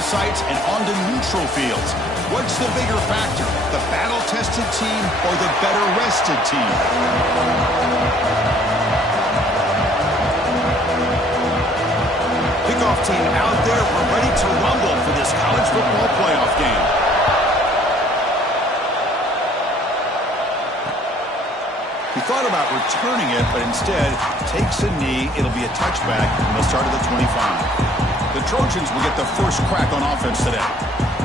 sites and onto neutral fields. What's the bigger factor, the battle-tested team or the better-rested team? Kickoff team out there. We're ready to rumble for this college football playoff game. He thought about returning it, but instead takes a knee. It'll be a touchback, and they'll start at the 25. The Trojans will get the first crack on offense today.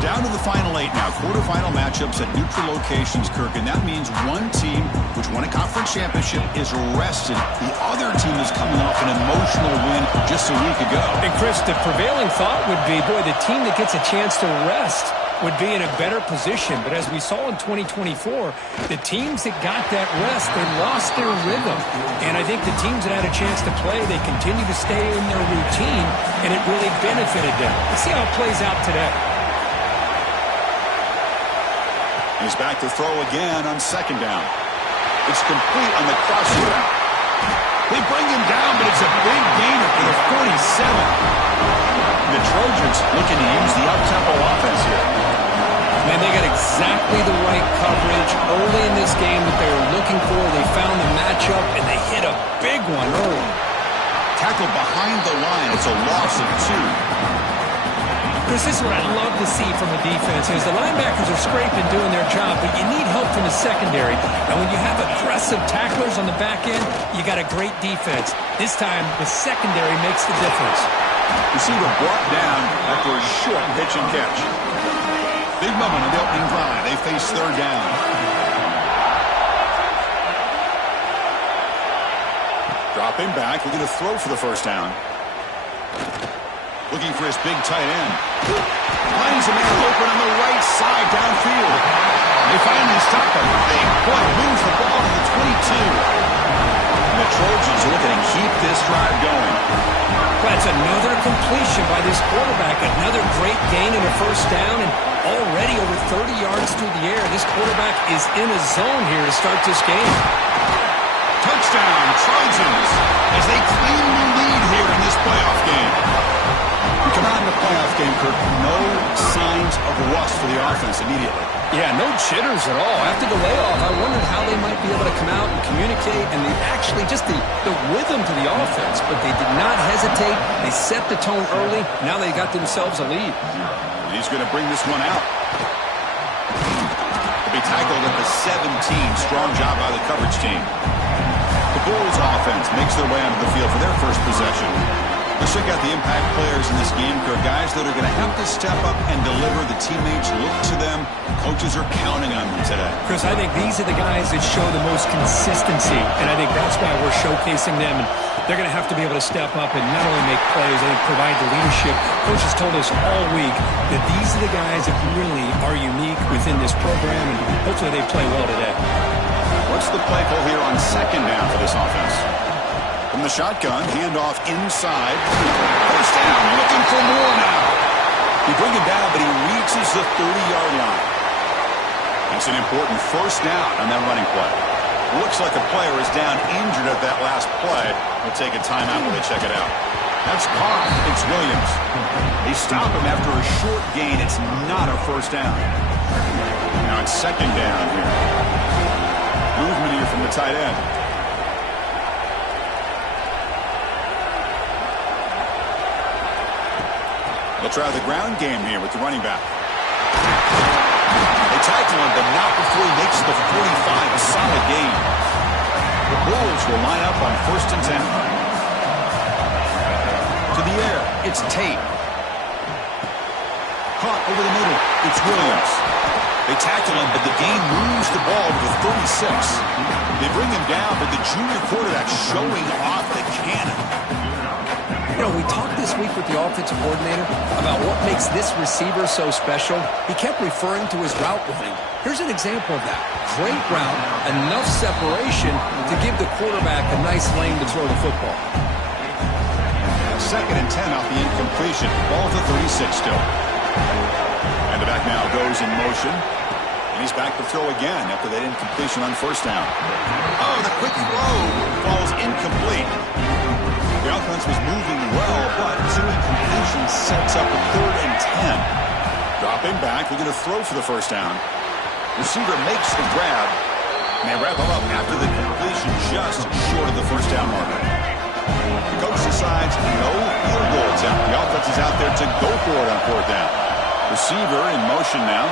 Down to the final 8 now. Quarterfinal matchups at neutral locations, Kirk, and that means one team which won a conference championship is rested. The other team is coming off an emotional win just a week ago. And, Chris, the prevailing thought would be, boy, the team that gets a chance to rest would be in a better position. But as we saw in 2024, the teams that got that rest, they lost their rhythm. And I think the teams that had a chance to play, they continue to stay in their routine, and it really benefited them. Let's see how it plays out today. He's back to throw again on second down. It's complete on the crossing route. They bring him down, but it's a big gainer for the 47. The Trojans looking to use the up-tempo offense here. Man, they got exactly the right coverage early in this game that they were looking for. They found the matchup, and they hit a big one early. Tackled behind the line. It's a loss of 2. Chris, this is what I love to see from a defense is the linebackers are scraping doing their job, but you need help from the secondary. And when you have aggressive tacklers on the back end, you got a great defense. This time, the secondary makes the difference. Receiver brought down after a short pitch and catch. Big moment on the opening drive. They face third down. Dropping back, looking to throw for the first down. Looking for his big tight end. Finds a man open on the right side downfield. They finally stop him. Big play. Moves the ball to the 22. And the Trojans are looking to keep this drive going. That's another completion by this quarterback. Another great gain in a first down. And already over 30 yards through the air. This quarterback is in a zone here to start this game. Touchdown, Trojans, as they claim the lead here in this playoff game. We come out in the playoff game, Kirk, no signs of rust for the offense immediately. Yeah, no jitters at all. After the layoff, I wondered how they might be able to come out and communicate, and they actually just the rhythm to the offense, but they did not hesitate. They set the tone early. Now they got themselves a lead. He's going to bring this one out. He'll be tackled at the 17. Strong job by the coverage team. The Bulls offense makes their way onto the field for their first possession. Let's check out the impact players in this game, guys that are going to have to step up and deliver. The teammates look to them. Coaches are counting on them today. Chris, I think these are the guys that show the most consistency, and I think that's why we're showcasing them. And they're going to have to be able to step up and not only make plays, I think provide the leadership. Coaches told us all week that these are the guys that really are unique within this program, and hopefully they play well today. What's the play call here on second down for this offense? From the shotgun, handoff inside. First down, looking for more now. You bring him down, but he reaches the 30-yard line. It's an important first down on that running play. Looks like a player is down injured at that last play. We'll take a timeout while they check it out. That's caught. It's Williams. They stop him after a short gain. It's not a first down. Now it's second down here. Movement here from the tight end. They'll try the ground game here with the running back. They tackle him, but not before he makes the 45. A solid gain. The Bulls will line up on 1st and 10. To the air, it's Tate. Caught over the middle, it's Williams. They tackle him, but the game moves the ball to the 36. They bring him down, but the junior quarterback showing off the cannon. You know, we talked this week with the offensive coordinator about what makes this receiver so special. He kept referring to his route running. Here's an example of that. Great route, enough separation to give the quarterback a nice lane to throw the football. Second and 10 off the incompletion. Ball to 36 still. And the back now goes in motion. And he's back to throw again after that incompletion on first down. Oh, the quick throw falls incomplete. The offense was moving well, but two incompletions sets up a 3rd and 10. Dropping back, looking to throw for the first down. Receiver makes the grab. And they wrap him up after the completion just short of the first down marker. The coach decides no field goal attempt. The offense is out there to go for it on fourth down. Receiver in motion now.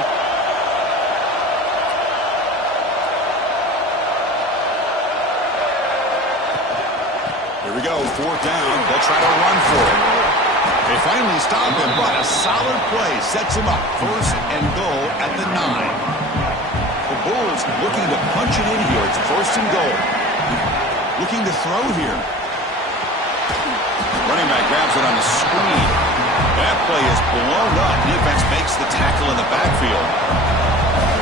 Here we go, fourth down. They'll try to run for it. They finally stop him, but a solid play sets him up. First and goal at the 9. The Bulls looking to punch it in here. It's first and goal. Looking to throw here. Running back grabs it on the screen. That play is blown up. Defense makes the tackle in the backfield.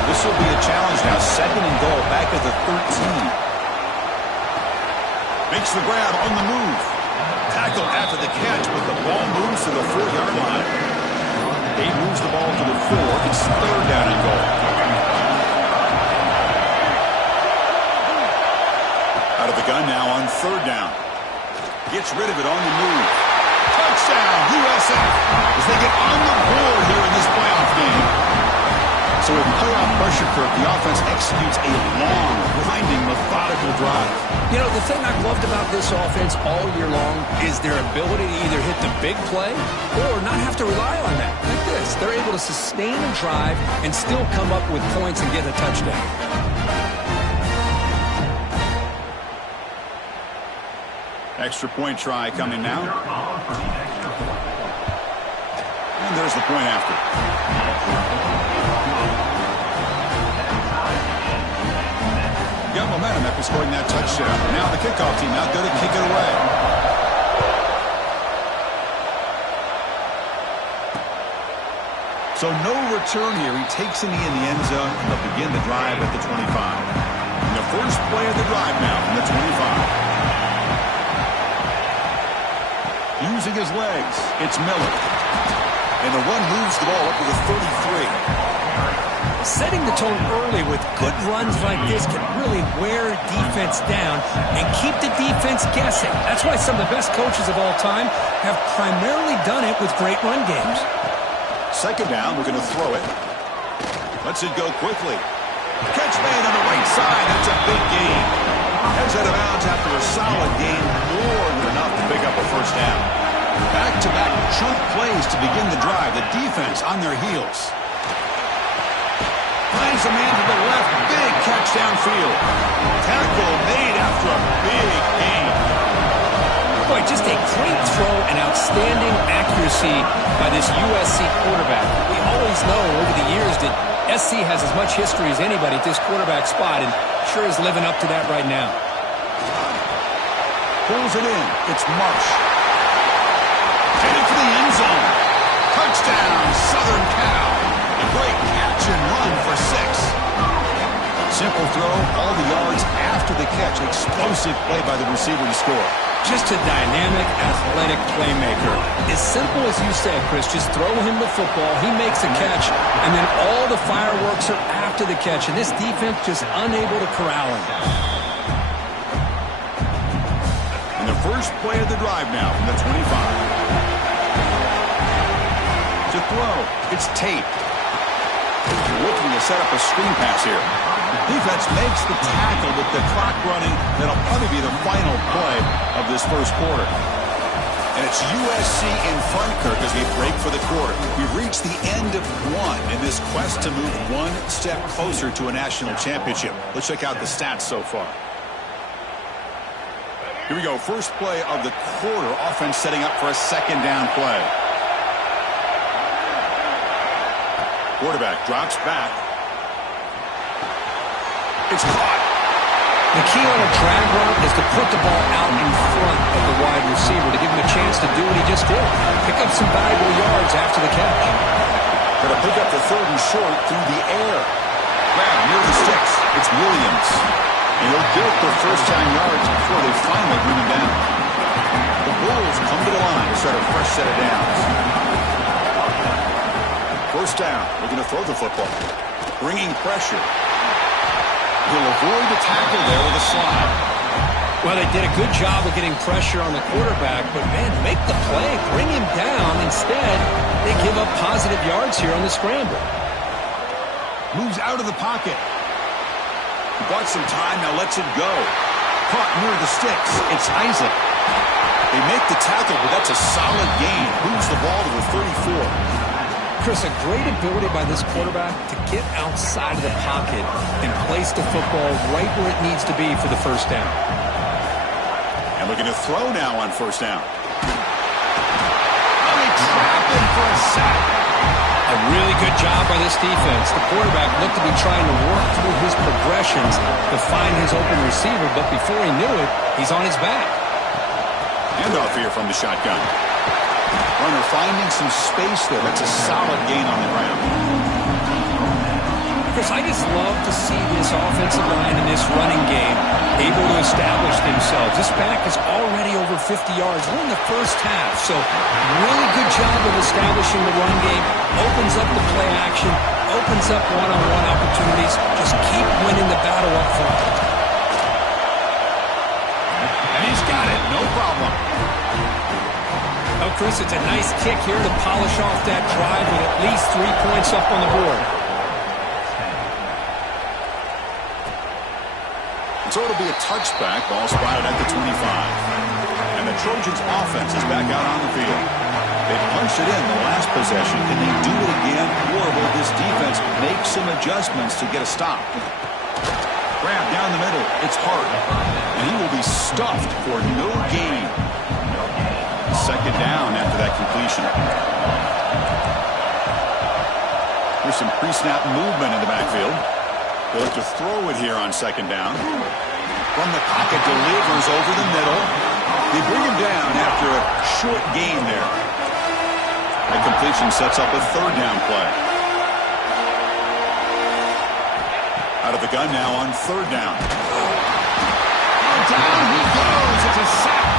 This will be a challenge now. Second and goal back at the 13. Makes the grab on the move. Tackle after the catch, but the ball moves to the 4-yard line. He moves the ball to the 4. It's third down and goal. Out of the gun now on third down. Gets rid of it on the move. Touchdown, USF, as they get on the board here in this playoff game. So with playoff pressure, Kirk, the offense executes a long, grinding, methodical drive. You know, the thing I've loved about this offense all year long is their ability to either hit the big play or not have to rely on that. Like this, they're able to sustain a drive and still come up with points and get a touchdown. Extra point try coming now. And there's the point after. Got momentum after scoring that touchdown. Now the kickoff team out there to kick it away. So no return here. He takes a knee in the end zone, and they'll begin the drive at the 25. And the first play of the drive now from the 25. Using his legs, it's Miller. And the run moves the ball up to the 33. Setting the tone early with good runs like this can really wear defense down and keep the defense guessing. That's why some of the best coaches of all time have primarily done it with great run games. Second down, we're going to throw it. Lets it go quickly. Catch made on the right side. That's a big gain. Heads out of bounds after a solid gain, more than enough to pick up a first down. Back-to-back chunk plays to begin the drive. The defense on their heels. Finds a man to the left. Big catch downfield. Tackle made after a big gain. Boy, just a great throw and outstanding accuracy by this USC quarterback. We always know over the years that SC has as much history as anybody at this quarterback spot, and sure is living up to that right now. Pulls it in. It's Marsh. Headed for the end zone. Touchdown, Southern Cal. A great catch and run for 6. Simple throw, all the yards after the catch. Explosive play by the receiver to score. Just a dynamic, athletic playmaker. As simple as you said, Chris, just throw him the football, he makes a catch, and then all the fireworks are after the catch, and this defense just unable to corral him. And the first play of the drive now from the 25. To throw, it's Tate. Looking to set up a screen pass here. Defense makes the tackle with the clock running. That'll probably be the final play of this first quarter. And it's USC in front, Kirk, as we break for the quarter. We've reached the end of one in this quest to move one step closer to a national championship. Let's check out the stats so far. Here we go. First play of the quarter. Offense setting up for a second down play. Quarterback drops back. It's caught. The key on a drag route is to put the ball out in front of the wide receiver to give him a chance to do what he just did. Pick up some valuable yards after the catch. Going to pick up the third and short through the air. Grab near the sticks. It's Williams. And he'll get the first down yards before they finally bring him down. The Bulls come to the line to start a fresh set of downs. First down. They're going to throw the football. Bringing pressure. He'll avoid the tackle there with a slide. Well, they did a good job of getting pressure on the quarterback, but, man, make the play, bring him down. Instead, they give up positive yards here on the scramble. Moves out of the pocket. He bought some time, now lets it go. Caught near the sticks. It's Isaac. They make the tackle, but that's a solid gain. Moves the ball to the 34. Chris, a great ability by this quarterback to get outside of the pocket and place the football right where it needs to be for the first down. And looking to throw now on first down. They trap him for a sack. A really good job by this defense. The quarterback looked to be trying to work through his progressions to find his open receiver, but before he knew it, he's on his back. Handoff here from the shotgun. Runner finding some space there. That's a solid gain on the ground. Chris, I just love to see this offensive line in this running game able to establish themselves. This back is already over 50 yards. We're in the first half, so really good job of establishing the run game. Opens up the play action, opens up one-on-one opportunities. Just keep winning the battle up front. And he's got it, no problem. Oh, Chris, it's a nice kick here to polish off that drive with at least 3 points up on the board. So it'll be a touchback, ball spotted at the 25. And the Trojans' offense is back out on the field. They punched it in the last possession. Can they do it again, or will this defense make some adjustments to get a stop? Grab down the middle. It's Hart. And he will be stuffed for no gain. Second down after that completion. There's some pre-snap movement in the backfield. They'll have to throw it here on second down. From the pocket, delivers over the middle. They bring him down after a short gain there. That completion sets up a third down play. Out of the gun now on third down. And down he goes. It's a sack.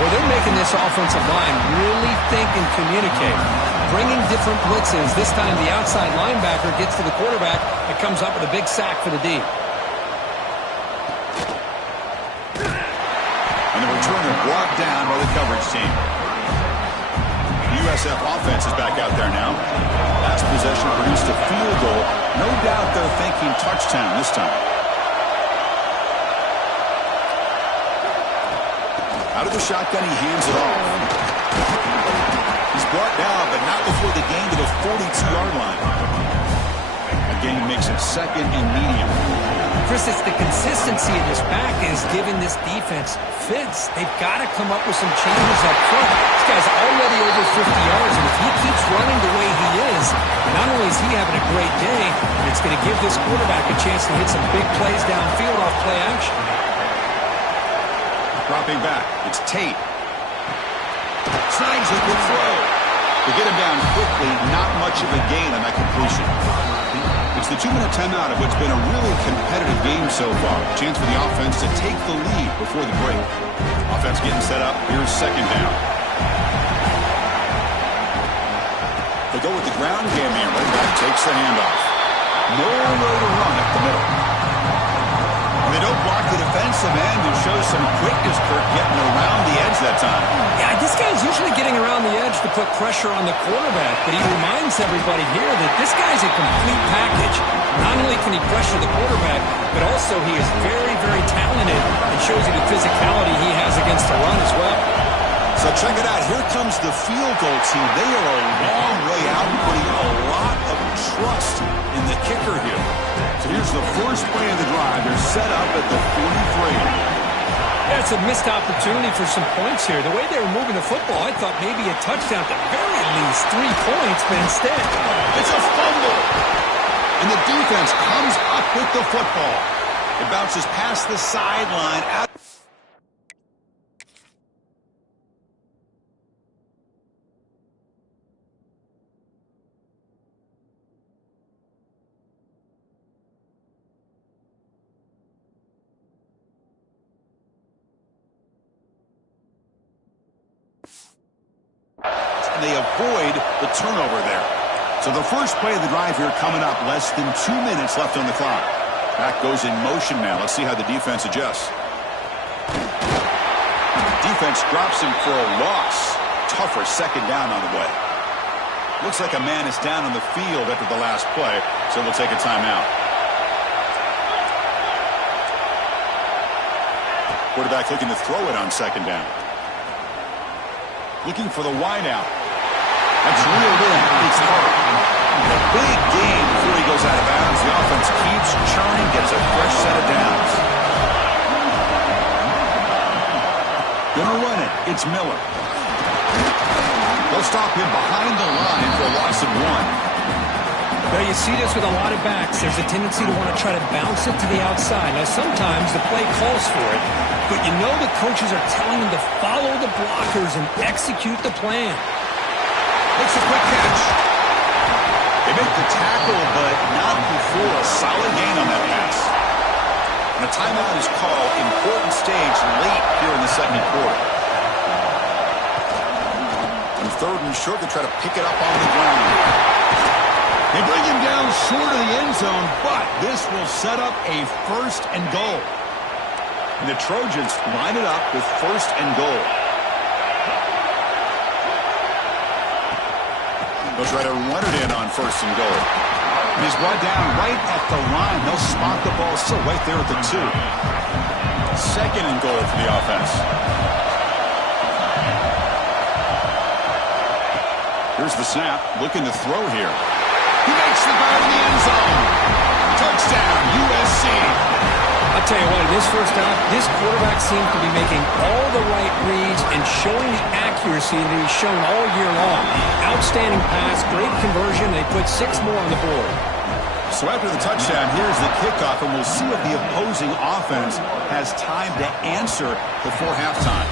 Well, they're making this offensive line really think and communicate. Bringing different blitzes. This time the outside linebacker gets to the quarterback and comes up with a big sack for the D. And the returner brought down by the coverage team. The USF offense is back out there now. Last possession produced a field goal. No doubt they're thinking touchdown this time. Out of the shotgun, he hands it off. He's brought down, but not before the gain to the 42-yard line. A gain makes it second and medium. Chris, it's the consistency of this back is giving this defense fits. They've got to come up with some changes up front. This guy's already over 50 yards, and if he keeps running the way he is, not only is he having a great day, but it's going to give this quarterback a chance to hit some big plays downfield off play action. Dropping back, it's Tate. Snags it with throw. To get him down quickly, not much of a gain on that completion. It's the 2-minute timeout of what's been a really competitive game so far. Chance for the offense to take the lead before the break. Offense getting set up. Here's second down. They go with the ground game here. Right back takes the handoff. Nowhere to run up the middle. And they don't block the defensive end and show some quickness, Kirk, getting around the edge that time. Yeah, this guy's usually getting around the edge to put pressure on the quarterback, but he reminds everybody here that this guy's a complete package. Not only can he pressure the quarterback, but also he is very, very talented and shows you the physicality he has against the run as well. So check it out. Here comes the field goal team. They are a long way out, putting a lot of trust in the kicker here. So here's the first play of the drive. They're set up at the 43. That's a missed opportunity for some points here. The way they were moving the football, I thought maybe a touchdown, at the very least 3 points, but instead, it's a fumble. And the defense comes up with the football. It bounces past the sideline out. And they avoid the turnover there. So the first play of the drive here coming up, less than 2 minutes left on the clock. Back goes in motion now. Let's see how the defense adjusts. Defense drops him for a loss. Tougher second down on the way. Looks like a man is down on the field after the last play, so they'll take a timeout. Quarterback looking to throw it on second down. Looking for the wideout. That's reeled in. It's hard. A big gain before he goes out of bounds. The offense keeps churning, gets a fresh set of downs. Gonna run it. It's Miller. They'll stop him behind the line for a loss of 1. Now, you see this with a lot of backs. There's a tendency to want to try to bounce it to the outside. Now, sometimes the play calls for it, but you know the coaches are telling them to follow the blockers and execute the plan. Makes a quick catch. They make the tackle, but not before a solid gain on that pass. And a timeout is called. Important stage late here in the second quarter. On third and short, they try to pick it up on the ground. They bring him down short of the end zone, but this will set up a first and goal. And the Trojans line it up with first and goal. They'll try to run it in on first and goal. And he's brought down right at the line. They'll spot the ball still right there at the 2. Second and goal for the offense. Here's the snap. Looking to throw here. He makes the grab in the end zone. Touchdown, USC. I'll tell you what, in this first half, this quarterback seems to be making all the right reads and showing the accuracy that he's shown all year long. Outstanding pass, great conversion. They put 6 more on the board. So after the touchdown, here's the kickoff, and we'll see if the opposing offense has time to answer before halftime.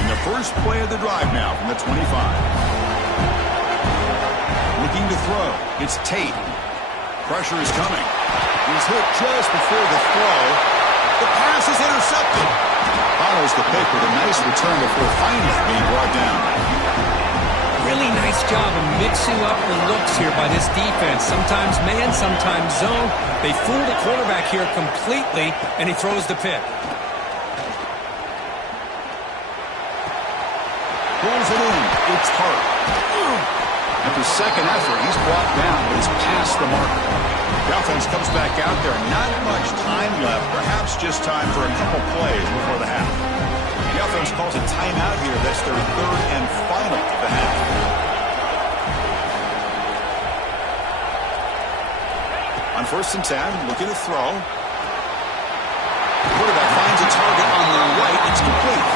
And the first play of the drive now from the 25. Looking to throw. It's Tate. Pressure is coming. He's hit just before the throw. The pass is intercepted. Follows the pick with a nice return before finally being brought down. Really nice job of mixing up the looks here by this defense. Sometimes man, sometimes zone. They fool the quarterback here completely, and he throws the pick. Pulls it in. It's Hart. After second effort, he's brought down, but he's past the marker. The offense comes back out there. Not much time left. Perhaps just time for a couple plays before the half. The offense calls a timeout here. That's their third and final of the half. On first and 10, looking to throw. The quarterback finds a target on the right. It's complete.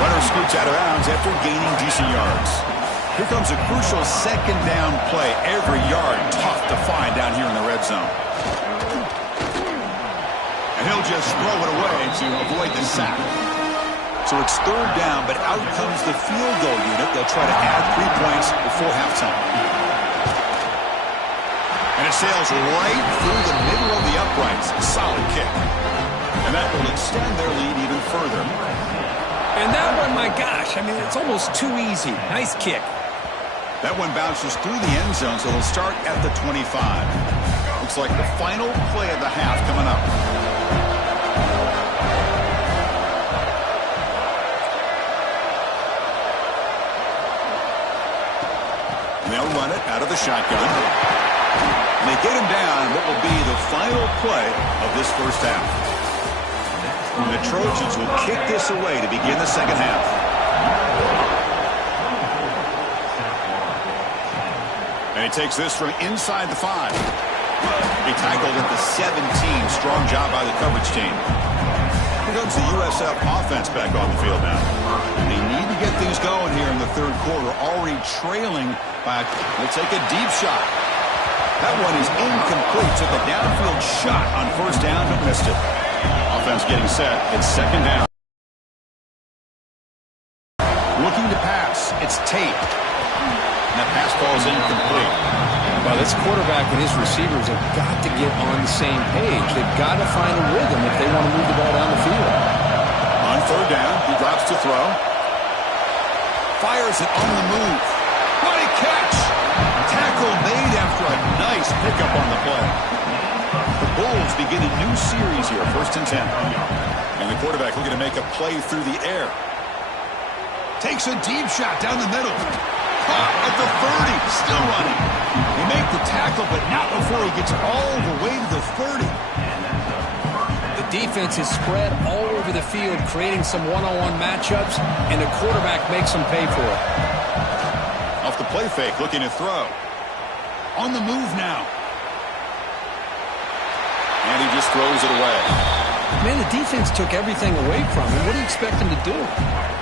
Runner scoots out of bounds after gaining decent yards. Here comes a crucial second down play. Every yard tough to find down here in the red zone. And he'll just throw it away to avoid the sack. So it's third down, but out comes the field goal unit. They'll try to add 3 points before halftime. And it sails right through the middle of the uprights. Solid kick. And that will extend their lead even further. And that one, my gosh, I mean, it's almost too easy. Nice kick. That one bounces through the end zone, so they'll start at the 25. Looks like the final play of the half coming up. And they'll run it out of the shotgun. And they get him down what will be the final play of this first half. And the Trojans will kick this away to begin the second half. And he takes this from inside the 5. He tackled at the 17. Strong job by the coverage team. Here comes the USF offense back on the field now. They need to get things going here in the third quarter. Already trailing by, will take a deep shot. That one is incomplete. Took a downfield shot on first down, but missed it. Offense getting set. It's second down. Looking to pass. It's Tate. And that pass ball is incomplete. Well, this quarterback and his receivers have got to get on the same page. They've got to find a rhythm if they want to move the ball down the field. On third down, he drops to throw. Fires it on the move. What a catch! Tackle made after a nice pickup on the play. The Bulls begin a new series here, first and 10. And the quarterback looking to make a play through the air. Takes a deep shot down the middle. caught at the 30. Still running. They make the tackle, but not before he gets all the way to the 30. The defense is spread all over the field, creating some one-on-one matchups, and the quarterback makes them pay for it. Off the play fake, looking to throw. On the move now. And he just throws it away. Man, the defense took everything away from him. What do you expect him to do?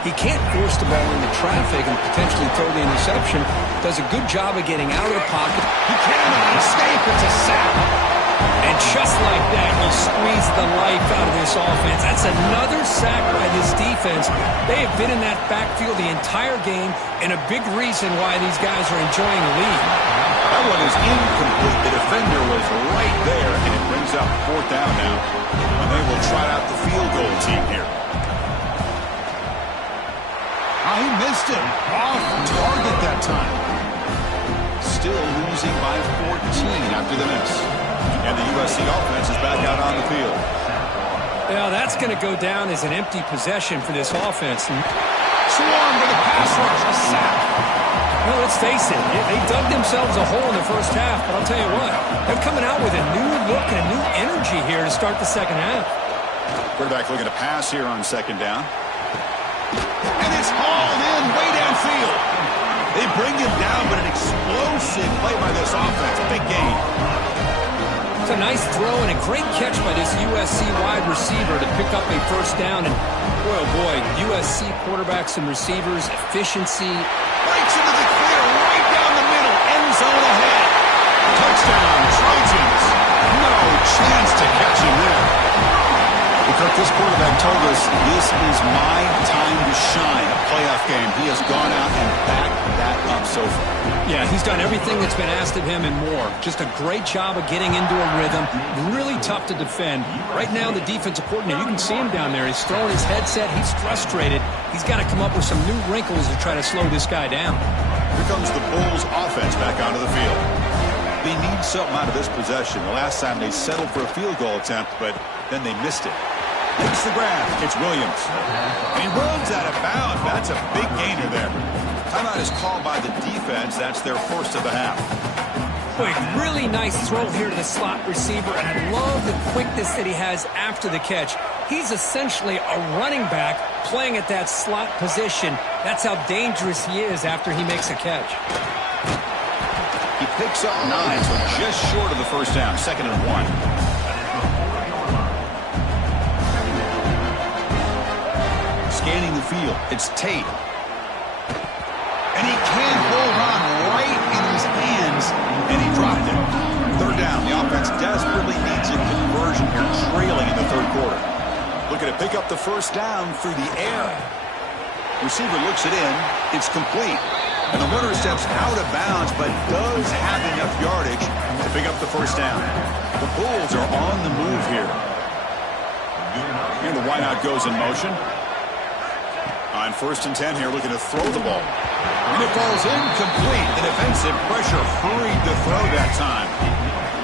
He can't force the ball into traffic and potentially throw the interception. Does a good job of getting out of the pocket. He cannot escape. It's a sack. And just like that, he squeezed the life out of this offense. That's another sack by this defense. They have been in that backfield the entire game, and a big reason why these guys are enjoying the lead. That one is incomplete. The defender was right there, and it brings up 4th down now. And they will try out the field goal team here. Oh, he missed it. Off target that time. Still losing by 14 after the miss. And the USC offense is back out on the field. Well, that's going to go down as an empty possession for this offense. Swarm with a pass rush, a sack. Well, let's face it, they dug themselves a hole in the first half, but I'll tell you what, they're coming out with a new look and a new energy here to start the second half. Quarterback looking to pass here on 2nd down. And it's hauled in way downfield. They bring him down, but an explosive play by this offense. Big gain. It's a nice throw and a great catch by this USC wide receiver to pick up a 1st down. And boy, oh boy, USC quarterbacks and receivers, efficiency. Breaks into the clear right down the middle. End zone ahead. Touchdown, Trojans. No chance to catch him there. Because this quarterback told us this is my time to shine, a playoff game. He has gone out and backed that up so far. Yeah, he's done everything that's been asked of him and more. Just a great job of getting into a rhythm. Really tough to defend. Right now, the defensive coordinator, you can see him down there. He's throwing his headset. He's frustrated. He's got to come up with some new wrinkles to try to slow this guy down. Here comes the Bulls offense back onto the field. They need something out of this possession. The last time they settled for a field goal attempt, but then they missed it. Makes the grab. It's Williams. And he runs out of bounds. That's a big gainer there. Timeout is called by the defense. That's their 1st of the half. Boy, really nice throw here to the slot receiver, and I love the quickness that he has after the catch. He's essentially a running back playing at that slot position. That's how dangerous he is after he makes a catch. He picks up 9, so just short of the 1st down. 2nd and 1. Scanning the field, it's Tate. And he can't hold on right in his hands, and he dropped it. 3rd down, the offense desperately needs a conversion here, trailing in the 3rd quarter. Looking to pick up the 1st down through the air. Receiver looks it in, it's complete. And the runner steps out of bounds, but does have enough yardage to pick up the 1st down. The Bulls are on the move here. And the wideout goes in motion. On 1st and 10 here, looking to throw the ball. And it falls incomplete. The defensive pressure hurried to throw that time.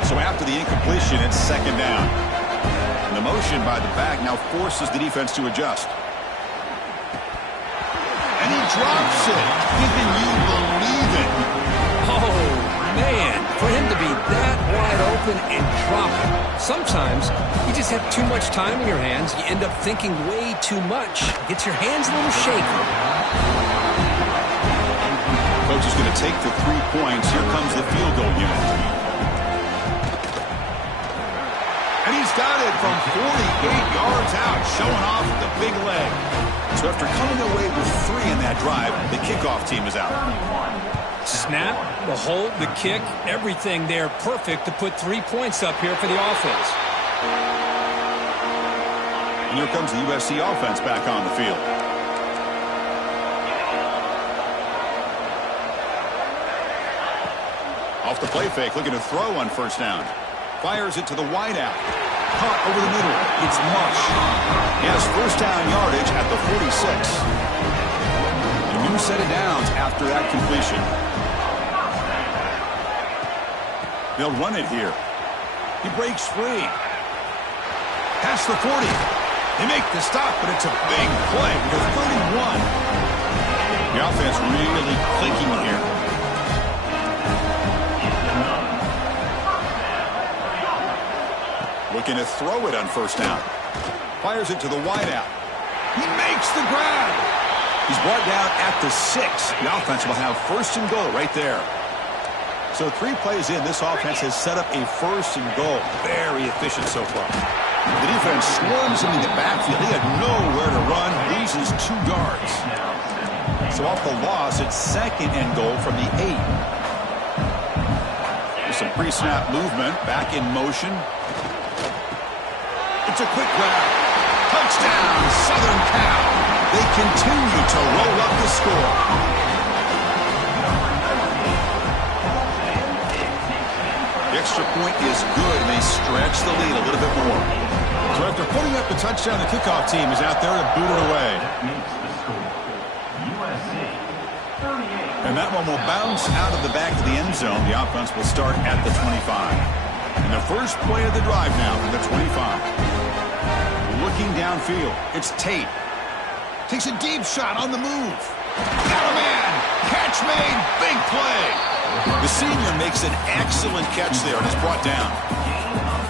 So after the incompletion, it's 2nd down. And the motion by the back now forces the defense to adjust. And he drops it. Can you believe it? Oh, man, for him to be that wide open and drop it. Sometimes you just have too much time in your hands. You end up thinking way too much. Gets your hands a little shaky. Coach is going to take the 3 points. Here comes the field goal unit. And he's got it from 48 yards out, showing off the big leg. So after coming away with 3 in that drive, the kickoff team is out. Snap, the hold, the kick, everything there perfect to put 3 points up here for the offense. And here comes the USC offense back on the field. Off the play fake, looking to throw on 1st down. Fires it to the wideout. Caught over the middle. It's Mush. He has 1st down yardage at the 46. A new set of downs after that completion. They'll run it here. He breaks free. Past the 40. They make the stop, but it's a big play. With 31. The offense really clicking here. looking to throw it on first down. Fires it to the wideout. He makes the grab. He's brought down at the 6. The offense will have first and goal right there. So 3 plays in, this offense has set up a first and goal. Very efficient so far. The defense swarms him in the backfield. He had nowhere to run, loses 2 yards. So off the loss, it's second and goal from the 8. There's some pre-snap movement, back in motion. It's a quick grab. Touchdown, Southern Cal. They continue to roll up the score. The extra point is good, and they stretch the lead a little bit more. So after putting up the touchdown, the kickoff team is out there to boot it away. And that one will bounce out of the back of the end zone. The offense will start at the 25. And the first play of the drive now from the 25. Looking downfield, it's Tate. Takes a deep shot on the move. Got a man. Catch made. Big play. The senior makes an excellent catch there and is brought down.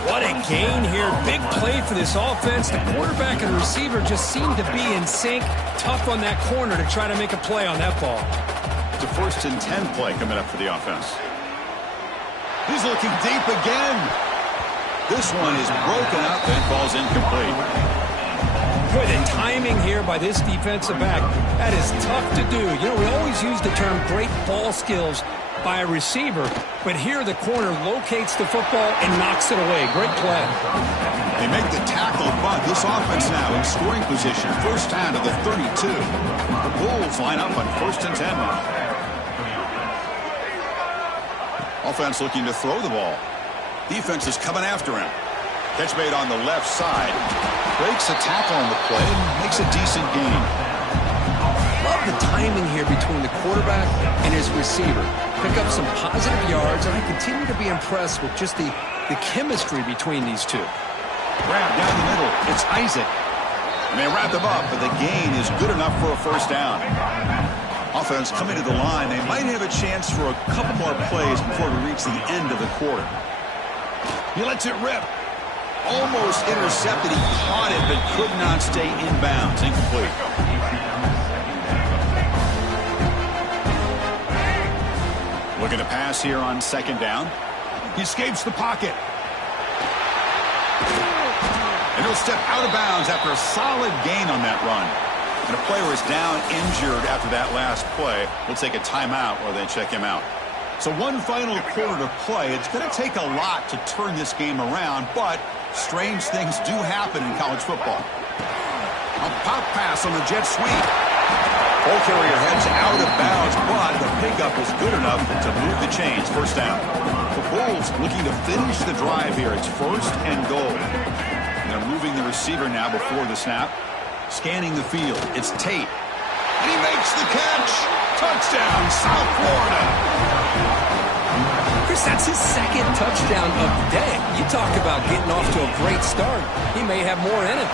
What a gain here. Big play for this offense. The quarterback and receiver just seem to be in sync. Tough on that corner to try to make a play on that ball. It's a 1st and 10 play coming up for the offense. He's looking deep again. This one is broken up and falls incomplete. Boy, the timing here by this defensive back, that is tough to do. You know, we always use the term great ball skills by a receiver, but here the corner locates the football and knocks it away. Great play. They make the tackle, but this offense now in scoring position. First down to the 32. The Bulls line up on 1st and 10 now. Offense looking to throw the ball. Defense is coming after him. Catch made on the left side. Breaks a tackle on the play and makes a decent gain. Love the timing here between the quarterback and his receiver. Pick up some positive yards, and I continue to be impressed with just the chemistry between these two. Grab down the middle. It's Isaac. And they wrap them up, but the gain is good enough for a first down. Offense coming to the line. They might have a chance for a couple more plays before we reach the end of the quarter. He lets it rip. Almost intercepted. He caught it, but could not stay in bounds. Incomplete. Looking to pass here on 2nd down. He escapes the pocket. And he'll step out of bounds after a solid gain on that run. And a player is down injured after that last play. We'll take a timeout or they check him out. So one final quarter to play. It's going to take a lot to turn this game around, but strange things do happen in college football. A pop pass on the jet sweep. Ball carrier heads out of bounds, but the pickup is good enough to move the chains. First down. The Bulls looking to finish the drive here. It's 1st and goal. They're moving the receiver now before the snap. Scanning the field. It's Tate. And he makes the catch. Touchdown, South Florida. Chris, that's his 2nd touchdown of the day. You talk about getting off to a great start. He may have more in him.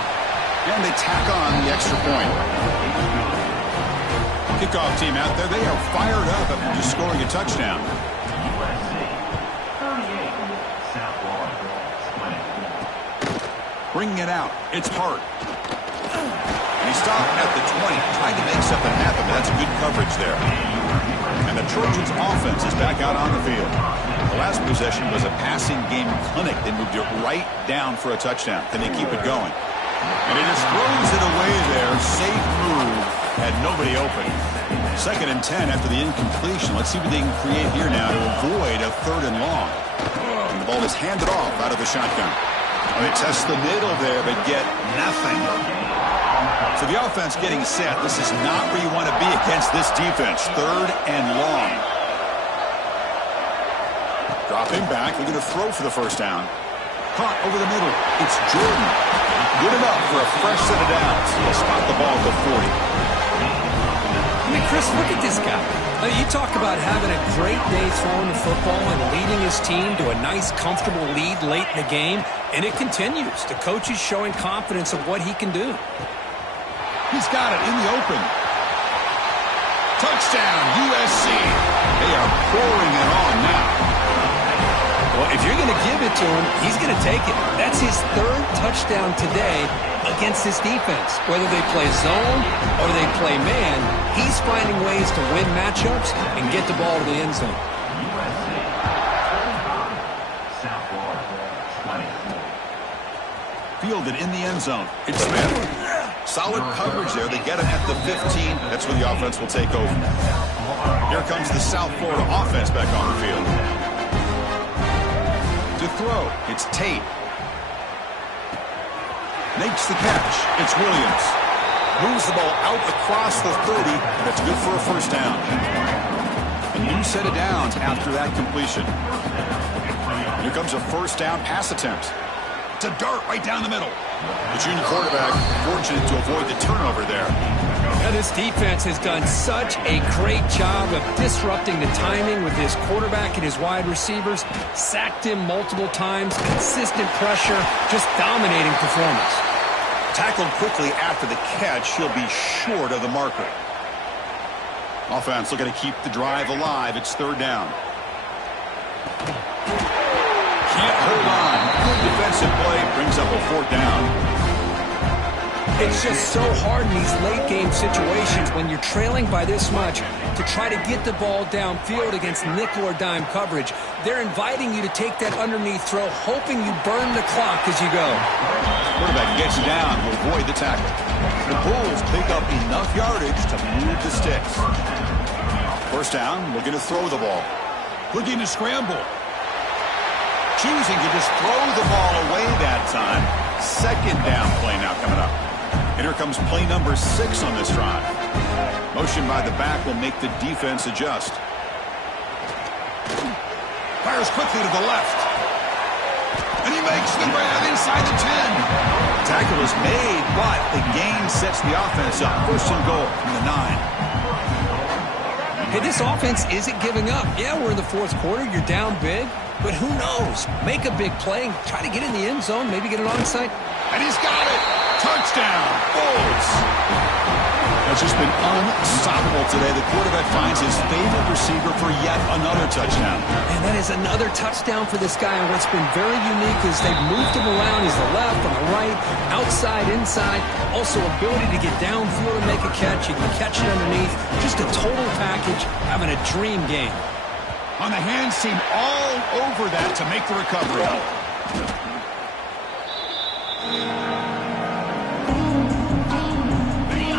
And they tack on the extra point. Kickoff team out there, they are fired up after just scoring a touchdown. Bringing it out, it's Hart. And he stopped at the 20, trying to make something happen, but that's good coverage there. And the Trojans' offense is back out on the field. The last possession was a passing game clinic. They moved it right down for a touchdown. Can they keep it going? And he just throws it away there. Safe move. Had nobody open. 2nd and 10 after the incompletion. Let's see what they can create here now to avoid a 3rd and long. And the ball is handed off out of the shotgun. And they test the middle there, but get nothing. So the offense getting set. This is not where you want to be against this defense. 3rd and long. Dropping back. They're going to throw for the first down. Caught over the middle. It's Jordan. Good enough for a fresh set of downs. He'll spot the ball at the 40. I mean, Chris, look at this guy. You talk about having a great day throwing the football and leading his team to a nice, comfortable lead late in the game, and it continues. The coach is showing confidence of what he can do. He's got it in the open. Touchdown, USC. They are pouring it on now. Well, if you're going to give it to him, he's going to take it. That's his third touchdown today against this defense. Whether they play zone or they play man, he's finding ways to win matchups and get the ball to the end zone. Fielded in the end zone. It's Smith. Solid coverage there. They get him at the 15. That's where the offense will take over. Here comes the South Florida offense back on the field. To throw, it's Tate. Makes the catch. It's Williams. Moves the ball out across the 30, and it's good for a first down. A new set of downs after that completion. Here comes a first down pass attempt. To dart right down the middle. The junior quarterback fortunate to avoid the turnover there. Now, this defense has done such a great job of disrupting the timing with his quarterback and his wide receivers. Sacked him multiple times. Consistent pressure. Just dominating performance. Tackled quickly after the catch. He'll be short of the marker. Offense looking to keep the drive alive. It's third down. Can't hold on. Good defensive play. Brings up a fourth down. It's just so hard in these late-game situations when you're trailing by this much to try to get the ball downfield against nickel or dime coverage. They're inviting you to take that underneath throw, hoping you burn the clock as you go. Quarterback gets down to avoid the tackle. The Bulls pick up enough yardage to move the sticks. First down, looking to throw the ball. Looking to scramble. Choosing to just throw the ball away that time. Second down play now coming up. And here comes play number 6 on this drive. Motion by the back will make the defense adjust. Fires quickly to the left. And he makes the grab inside the 10. Tackle is made, but the gain sets the offense up. First and goal from the 9. Hey, this offense isn't giving up. Yeah, we're in the fourth quarter. You're down big. But who knows? Make a big play. Try to get in the end zone. Maybe get an onside. And he's got it. Touchdown. Bulls. It's just been unstoppable today. The quarterback finds his favorite receiver for yet another touchdown. And that is another touchdown for this guy. And what's been very unique is they've moved him around. He's the left, on the right, outside, inside. Also ability to get downfield and make a catch. He can catch it underneath. Just a total package. Having a dream game. On the hands team all over that to make the recovery.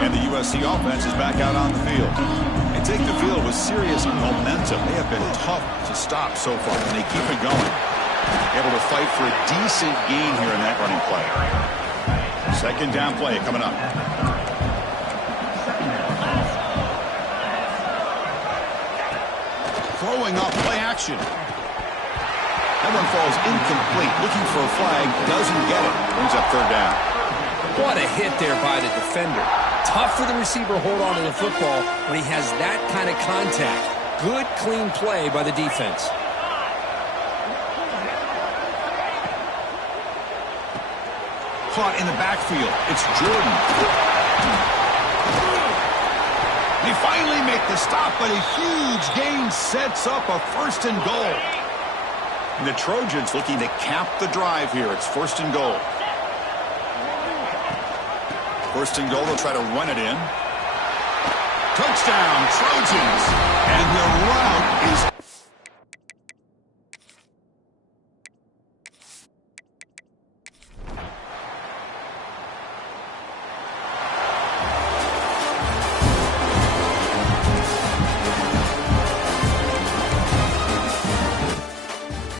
And the USC offense is back out on the field. They take the field with serious momentum. They have been tough to stop so far, and they keep it going. Able to fight for a decent gain here in that running play. Second down play coming up. Throwing off play action. That one falls incomplete. Looking for a flag. Doesn't get it. Brings up third down. What a hit there by the defender. Tough for the receiver to hold on to the football when he has that kind of contact. Good, clean play by the defense. Caught in the backfield. It's Jordan. They finally make the stop, but a huge gain sets up a first and goal. And the Trojans looking to cap the drive here. It's first and goal. First and goal, they'll try to run it in. Touchdown, Trojans. And he'll run